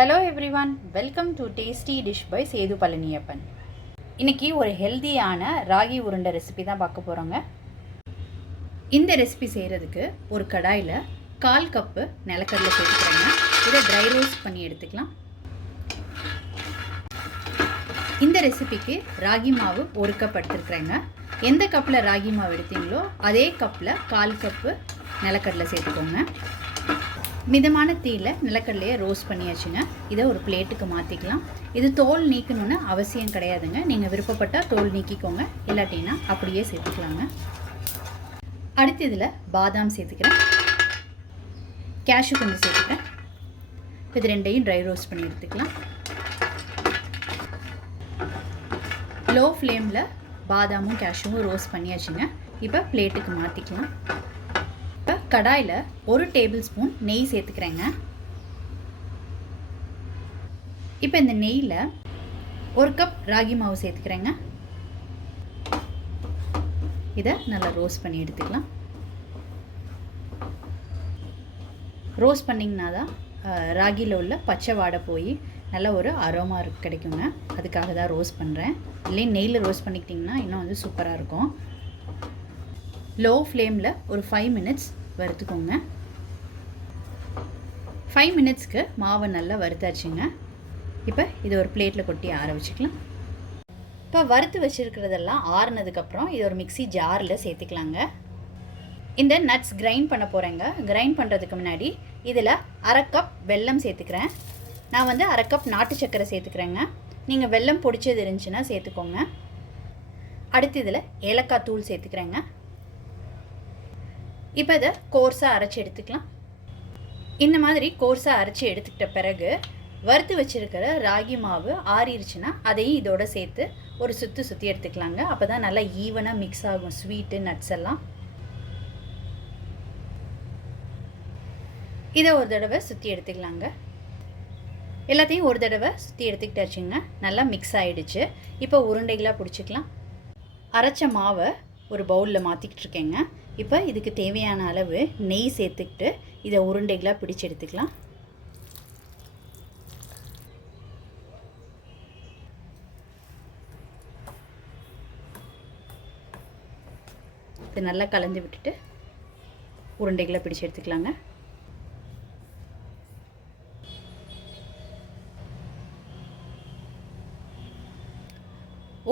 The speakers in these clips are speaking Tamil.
Hello everyone welcome to tasty dish by Sethu Palaniappan இன்றைக்கி ஒரு ஹெல்தியான ராகி உருண்டை ரெசிபி தான் பார்க்க போகிறோங்க இந்த ரெசிபி செய்கிறதுக்கு ஒரு கடாயில் கால் கப்பு நிலக்கடலை சேர்த்துக்கிறேங்க. இதை ட்ரை ரோஸ்ட் பண்ணி எடுத்துக்கலாம். இந்த ரெசிபிக்கு ராகி மாவு ஒரு கப் எடுத்துருக்குறேங்க. எந்த கப்பில் ராகி மாவு எடுத்தீங்களோ அதே கப்பில் கால் கப்பு நிலக்கடலை சேர்த்துக்கோங்க. மிதமான தீயில் நிலக்கடலையை ரோஸ்ட் பண்ணியாச்சுங்க. இதை ஒரு பிளேட்டுக்கு மாற்றிக்கலாம் இது தோல் நீக்கணும்னு அவசியம் கிடையாதுங்க. நீங்கள் விருப்பப்பட்டால் தோல் நீக்கிக்கோங்க. இல்லாட்டின்னா அப்படியே சேர்த்துக்கலாங்க. அடுத்து இதில் பாதாம் சேர்த்துக்கிறேன். கேஷு கொஞ்சம் சேர்த்துக்கிறேன். இது ரெண்டையும் ட்ரை ரோஸ்ட் பண்ணி எடுத்துக்கலாம். லோ ஃப்ளேமில் பாதாமும் கேஷுவும் ரோஸ்ட் பண்ணியாச்சுங்க. இப்போ பிளேட்டுக்கு மாற்றிக்கலாம் கடாயில் ஒரு டேபிள் ஸ்பூன் நெய் சேர்த்துக்கிறேங்க. இப்போ இந்த நெய்யில் ஒரு கப் ராகி மாவு சேர்த்துக்கிறேங்க. இதை நல்லா ரோஸ்ட் பண்ணி எடுத்துக்கலாம். ரோஸ்ட் பண்ணிங்கன்னா தான் ராகியில் உள்ள பச்சை வாடை போய் நல்ல ஒரு அரோமா கிடைக்குங்க. அதுக்காக தான் ரோஸ்ட் பண்ணுறேன் இல்லை நெய்யில் ரோஸ்ட் பண்ணிக்கிட்டிங்கன்னா இன்னும் வந்து சூப்பராக இருக்கும். லோ ஃப்ளேமில் ஒரு ஃபைவ் மினிட்ஸ் வறுத்துக்கோங்க ஃபைவ் மினிட்ஸ்க்கு மாவை நல்லா வறுத்தாச்சுங்க. இப்போ இதை ஒரு பிளேட்டில் கொட்டி ஆற வச்சுக்கலாம். இப்போ வறுத்து வச்சுருக்கிறதெல்லாம் ஆறுனதுக்கப்புறம் இது ஒரு மிக்சி ஜாரில் சேர்த்துக்கலாங்க. இந்த நட்ஸ் கிரைண்ட் பண்ண போகிறேங்க கிரைண்ட் பண்ணுறதுக்கு முன்னாடி இதில் அரை கப் வெல்லம் சேர்த்துக்கிறேன். நான் வந்து அரை கப் நாட்டு சர்க்கரை சேர்த்துக்கிறேங்க. நீங்கள் வெல்லம் பொடிச்சது இருந்துச்சுன்னா சேர்த்துக்கோங்க. அடுத்து இதில் ஏலக்காய் தூள் சேர்த்துக்கிறேங்க. இப்போ இதை கோர்ஸாக அரைச்சி எடுத்துக்கலாம். இந்த மாதிரி கோர்ஸாக அரைச்சி எடுத்துக்கிட்ட பிறகு வறுத்து வச்சுருக்கிற ராகி மாவு ஆறிடுச்சுன்னா அதையும் இதோட சேர்த்து ஒரு சுற்றி சுற்றி எடுத்துக்கலாங்க. அப்போ தான் நல்லா ஈவனாக மிக்ஸ் ஆகும் ஸ்வீட்டு நட்ஸ் எல்லாம். இதை ஒரு தடவை சுற்றி எடுத்துக்கலாங்க. எல்லாத்தையும் ஒரு தடவை சுற்றி எடுத்துக்கிட்டாச்சுங்க. நல்லா மிக்ஸ் ஆகிடுச்சு இப்போ உருண்டைகளாக பிடிச்சிக்கலாம். அரைச்ச மாவை ஒரு பவுலில் மாற்றிக்கிட்டு இருக்கேங்க இப்போ இதுக்கு தேவையான அளவு நெய் சேர்த்துக்கிட்டு இதை உருண்டைகளாக பிடிச்சி எடுத்துக்கலாம். இது நல்லா கலந்து விட்டுட்டு உருண்டைகளை பிடிச்சி எடுத்துக்கலாங்க.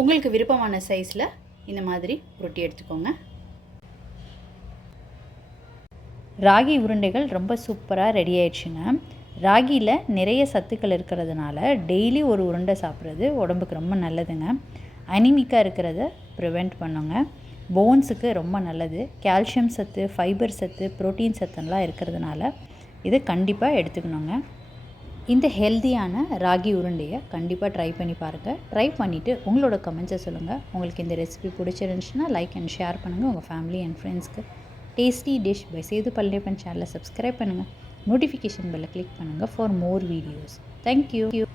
உங்களுக்கு விருப்பமான சைஸில் இந்த மாதிரி உருட்டி எடுத்துக்கோங்க. ராகி உருண்டைகள் ரொம்ப சூப்பராக ரெடி ஆயிடுச்சுங்க. ராகியில் நிறைய சத்துக்கள் இருக்கிறதுனால டெய்லி ஒரு உருண்டை சாப்பிட்றது உடம்புக்கு ரொம்ப நல்லதுங்க. அனிமிக்காக இருக்கிறத ப்ரிவெண்ட் பண்ணுங்க. போன்ஸுக்கு ரொம்ப நல்லது. கால்சியம் சத்து ஃபைபர் சத்து ப்ரோட்டீன் சத்துலாம் இருக்கிறதுனால இதை கண்டிப்பாக எடுத்துக்கணுங்க. இந்த ஹெல்த்தியான ராகி உருண்டையை கண்டிப்பாக ட்ரை பண்ணி பாருங்கள் ட்ரை பண்ணிவிட்டு உங்களோட கமெண்ட்ஸை சொல்லுங்கள் உங்களுக்கு இந்த ரெசிபி பிடிச்சிருந்துச்சுன்னா லைக் அண்ட் ஷேர் பண்ணுங்கள் உங்கள் ஃபேமிலி அண்ட் ஃப்ரெண்ட்ஸ்க்கு tasty dish by Sethu Palaniappan சேனலை சப்ஸ்கிரைப் பண்ணுங்கள் நோட்டிஃபிகேஷன் பெல்லை கிளிக் பண்ணுங்கள் ஃபார் மோர் வீடியோஸ் தேங்க்யூ